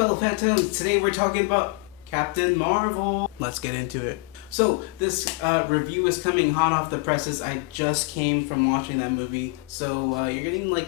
fellow Phantoms, today we're talking about Captain Marvel. Let's get into it. So this review is coming hot off the presses. I just came from watching that movie, so you're getting like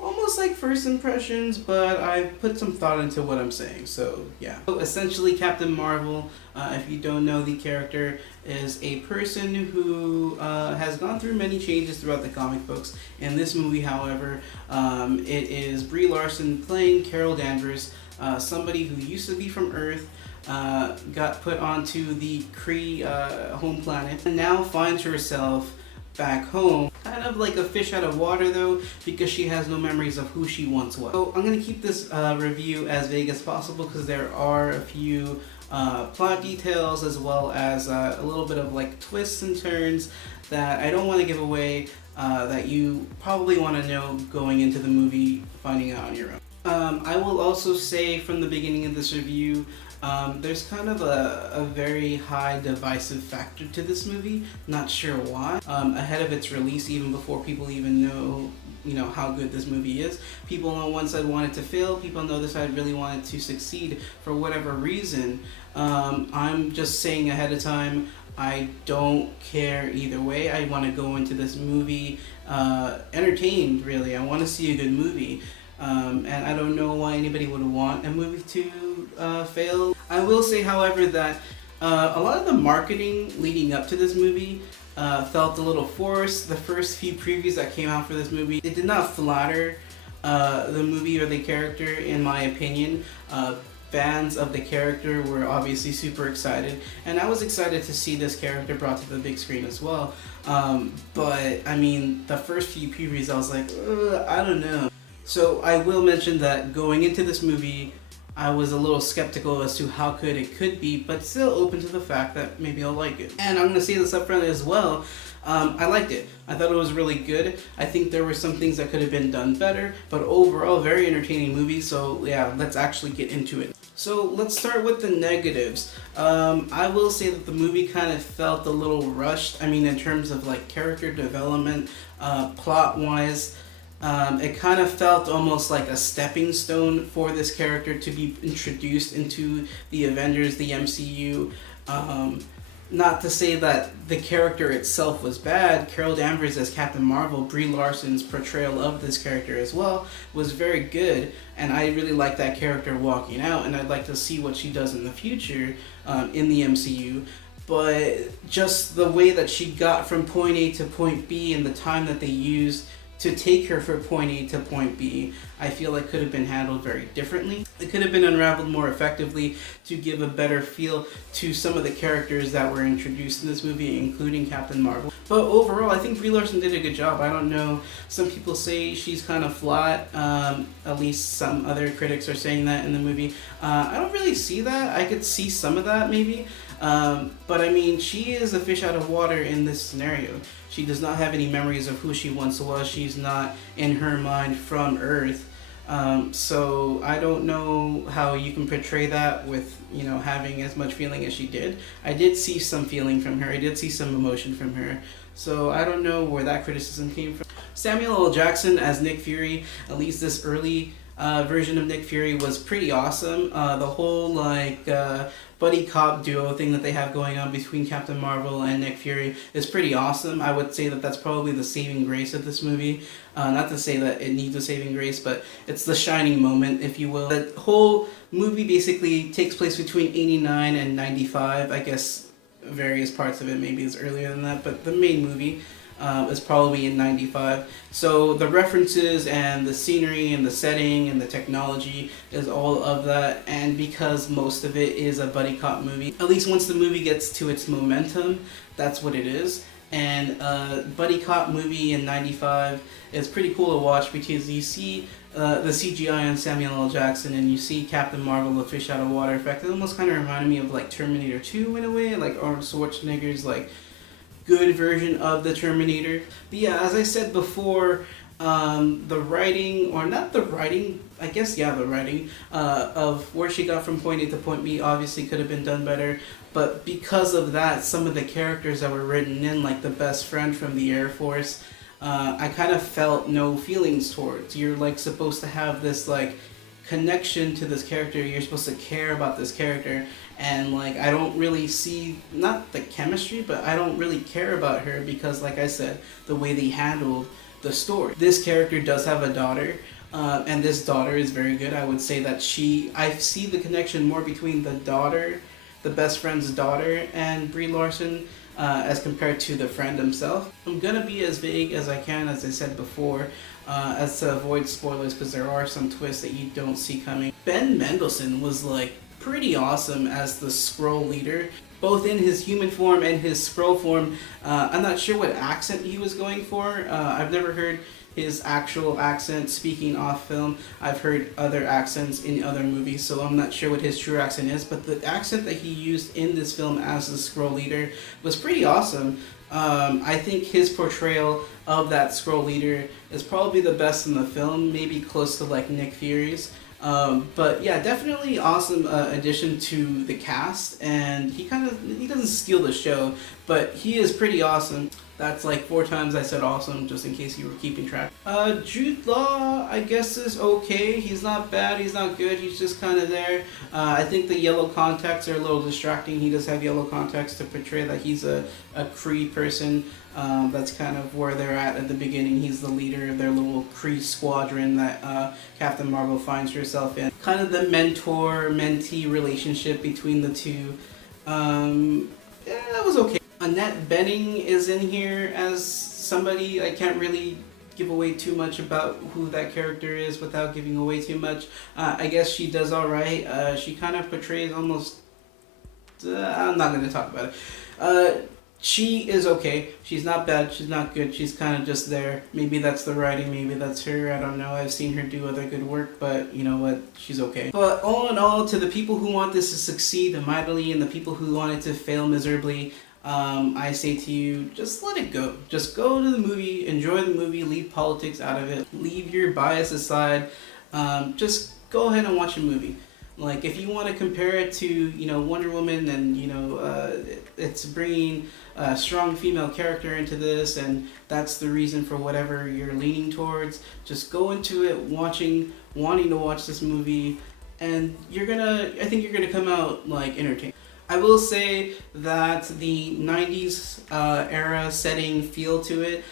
almost like first impressions, but I put some thought into what I'm saying, so yeah. So essentially Captain Marvel, if you don't know the character, is a person who has gone through many changes throughout the comic books. In this movie, however, it is Brie Larson playing Carol Danvers, somebody who used to be from Earth, got put onto the Kree home planet, and now finds herself back home, kind of like a fish out of water though, because she has no memories of who she once was. So I'm going to keep this review as vague as possible because there are a few plot details as well as a little bit of like twists and turns that I don't want to give away, that you probably want to know going into the movie, finding out on your own. I will also say from the beginning of this review, there's kind of a very high divisive factor to this movie. Not sure why. Ahead of its release, even before people even know, how good this movie is, people on one side wanted to fail, people on the other side really wanted to succeed for whatever reason. I'm just saying ahead of time, I don't care either way. I want to go into this movie entertained, really. I want to see a good movie. And I don't know why anybody would want a movie to fail. I will say, however, that a lot of the marketing leading up to this movie felt a little forced. The first few previews that came out for this movie, it did not flatter the movie or the character, in my opinion. Fans of the character were obviously super excited, and I was excited to see this character brought to the big screen as well. But I mean, the first few previews, I was like, I don't know. So I will mention that going into this movie, I was a little skeptical as to how good it could be, but still open to the fact that maybe I'll like it. And I'm going to say this up front as well, I liked it. I thought it was really good. I think there were some things that could have been done better, but overall, very entertaining movie. So yeah, let's actually get into it. So let's start with the negatives. I will say that the movie kind of felt a little rushed. I mean, in terms of like character development, plot-wise, it kind of felt almost like a stepping stone for this character to be introduced into the Avengers, the MCU. Not to say that the character itself was bad. Carol Danvers as Captain Marvel, Brie Larson's portrayal of this character as well, was very good, and I really like that character walking out, and I'd like to see what she does in the future in the MCU. But just the way that she got from point A to point B and the time that they used to take her from point A to point B, I feel like could have been handled very differently. It could have been unraveled more effectively to give a better feel to some of the characters that were introduced in this movie, including Captain Marvel. But overall, I think Brie Larson did a good job. I don't know, some people say she's kind of flat, at least some other critics are saying that in the movie. I don't really see that. I could see some of that maybe. But I mean, she is a fish out of water in this scenario. She does not have any memories of who she once was. She's not, in her mind, from Earth. So I don't know how you can portray that with, having as much feeling as she did. I did see some feeling from her. I did see some emotion from her. So I don't know where that criticism came from. Samuel L. Jackson as Nick Fury, at least this early version of Nick Fury, was pretty awesome. The whole buddy cop duo thing that they have going on between Captain Marvel and Nick Fury is pretty awesome. I would say that that's probably the saving grace of this movie. Not to say that it needs a saving grace, but it's the shining moment, if you will. The whole movie basically takes place between 89 and 95. I guess various parts of it maybe is earlier than that, but the main movie is probably in 95. So the references and the scenery and the setting and the technology is all of that, and because most of it is a buddy cop movie, at least once the movie gets to its momentum, that's what it is. And buddy cop movie in 95 is pretty cool to watch because you see the CGI on Samuel L. Jackson, and you see Captain Marvel, the fish out of water effect. It almost kind of reminded me of like Terminator 2 in a way, like Arnold Schwarzenegger's like good version of the Terminator. But yeah, as I said before, the writing, or not the writing, I guess yeah, the writing of where she got from point A to point B obviously could have been done better. But because of that, some of the characters that were written in, like the best friend from the Air Force, I kind of felt no feelings towards. You're like supposed to have this like connection to this character. You're supposed to care about this character, and like I don't really see, not the chemistry, but I don't really care about her because, like I said, the way they handled the story. This character does have a daughter, and this daughter is very good. I would say that I see the connection more between the daughter, the best friend's daughter, and Brie Larson, as compared to the friend himself. I'm gonna be as vague as I can, as I said before, as to avoid spoilers, because there are some twists that you don't see coming. Ben Mendelsohn was like pretty awesome as the Skrull leader, both in his human form and his Skrull form. I'm not sure what accent he was going for. I've never heard his actual accent speaking off film. I've heard other accents in other movies, so I'm not sure what his true accent is, but the accent that he used in this film as the Skrull leader was pretty awesome. I think his portrayal of that Skrull leader is probably the best in the film, maybe close to like Nick Fury's. But yeah, definitely awesome addition to the cast, and he doesn't steal the show, but he is pretty awesome. That's like 4 times I said awesome, just in case you were keeping track. Jude Law, I guess, is okay. He's not bad, he's not good, he's just kind of there. I think the yellow contacts are a little distracting. He does have yellow contacts to portray that he's a Kree person. That's kind of where they're at the beginning. He's the leader of their little Kree squadron that Captain Marvel finds herself in. Kind of the mentor-mentee relationship between the two. Yeah, that was okay. Annette Bening is in here as somebody. I can't really give away too much about who that character is without giving away too much. I guess she does alright. She kind of portrays almost... I'm not going to talk about it. She is okay. She's not bad. She's not good. She's kind of just there. Maybe that's the writing. Maybe that's her. I don't know. I've seen her do other good work, but you know what? She's okay. But all in all, to the people who want this to succeed mightily and the people who want it to fail miserably, I say to you, just let it go. Just go to the movie, enjoy the movie, leave politics out of it, leave your bias aside. Just go ahead and watch a movie. Like, if you want to compare it to, you know, Wonder Woman, and, you know, it's bringing a strong female character into this, and that's the reason for whatever you're leaning towards, just go into it wanting to watch this movie, and I think you're gonna come out, like, entertained. I will say that the 90s era setting feel to it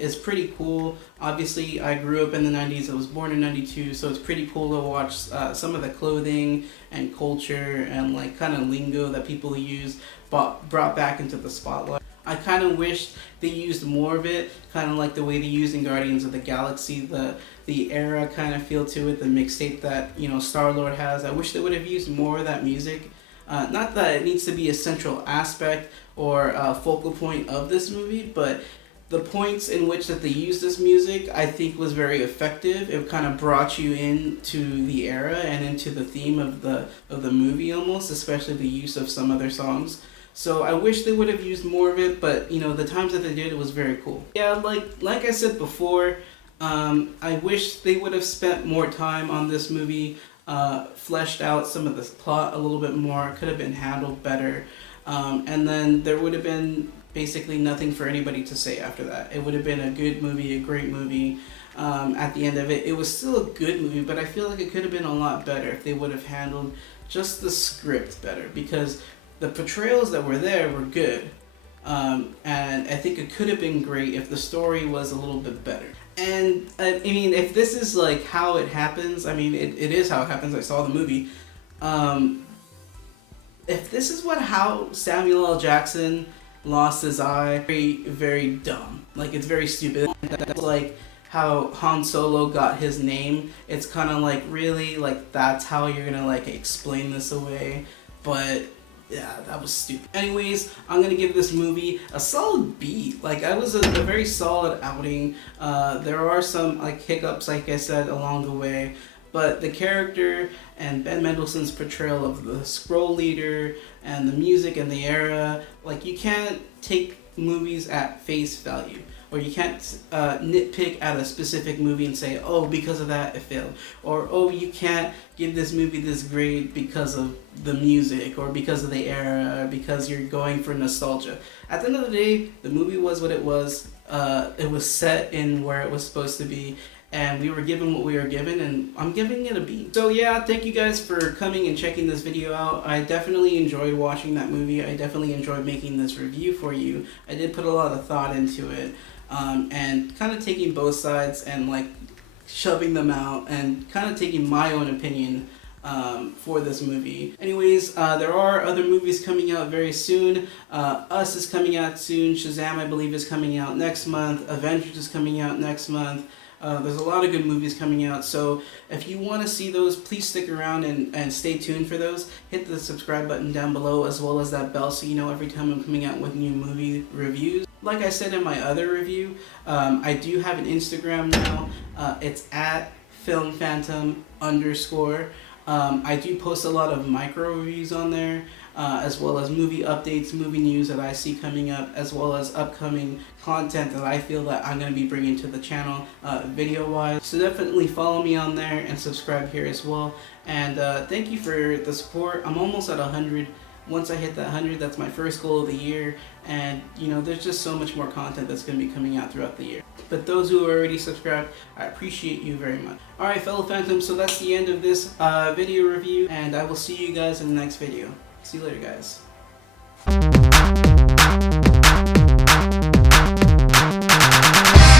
is pretty cool. Obviously, I grew up in the 90s. I was born in 92, so it's pretty cool to watch some of the clothing and culture and like kind of lingo that people use brought back into the spotlight. I kind of wish they used more of it, kind of like the way they used in Guardians of the Galaxy, the era kind of feel to it, the mixtape that, you know, Star-Lord has. I wish they would have used more of that music. Not that it needs to be a central aspect or a focal point of this movie, but the points in which that they used this music, I think, was very effective. It kind of brought you into the era and into the theme of the movie almost, especially the use of some other songs. So I wish they would have used more of it, but you know, the times that they did, it was very cool. Yeah, like I said before, I wish they would have spent more time on this movie. Fleshed out some of the plot a little bit more, could have been handled better, and then there would have been basically nothing for anybody to say after that. It would have been a good movie, a great movie. At the end of it, it was still a good movie, but I feel like it could have been a lot better if they would have handled just the script better, because the portrayals that were there were good, and I think it could have been great if the story was a little bit better. And I mean, if this is like how it happens, I mean, it is how it happens. I saw the movie. If this is how Samuel L. Jackson lost his eye, very, very dumb. Like, it's very stupid. That's like how Han Solo got his name. It's kind of like, really, like, that's how you're gonna like explain this away. But yeah, that was stupid. Anyways, I'm gonna give this movie a solid B. Like, I was a very solid outing. There are some like hiccups, like I said, along the way, but the character and Ben Mendelsohn's portrayal of the Skrull leader and the music and the era, like, you can't take movies at face value. Or you can't nitpick at a specific movie and say, oh, because of that it failed. Or, oh, you can't give this movie this grade because of the music, or because of the era, or because you're going for nostalgia. At the end of the day, the movie was what it was. it was set in where it was supposed to be, and we were given what we were given, and I'm giving it a B. So yeah, thank you guys for coming and checking this video out. I definitely enjoyed watching that movie. I definitely enjoyed making this review for you. I did put a lot of thought into it, and kind of taking both sides and like shoving them out and kind of taking my own opinion for this movie. Anyways, there are other movies coming out very soon. Us is coming out soon. Shazam, I believe, is coming out next month. Avengers is coming out next month. There's a lot of good movies coming out, so if you want to see those, please stick around and stay tuned for those. Hit the subscribe button down below, as well as that bell, so you know every time I'm coming out with new movie reviews. Like I said in my other review, I do have an Instagram now. It's at FilmPhantom _. I do post a lot of micro reviews on there, as well as movie updates, movie news that I see coming up, as well as upcoming content that I feel that I'm going to be bringing to the channel video wise. So definitely follow me on there and subscribe here as well. And thank you for the support. I'm almost at 100. Once I hit that 100, that's my first goal of the year, and you know, there's just so much more content that's going to be coming out throughout the year. But those who are already subscribed, I appreciate you very much. Alright, fellow Phantoms, so that's the end of this video review, and I will see you guys in the next video. See you later, guys.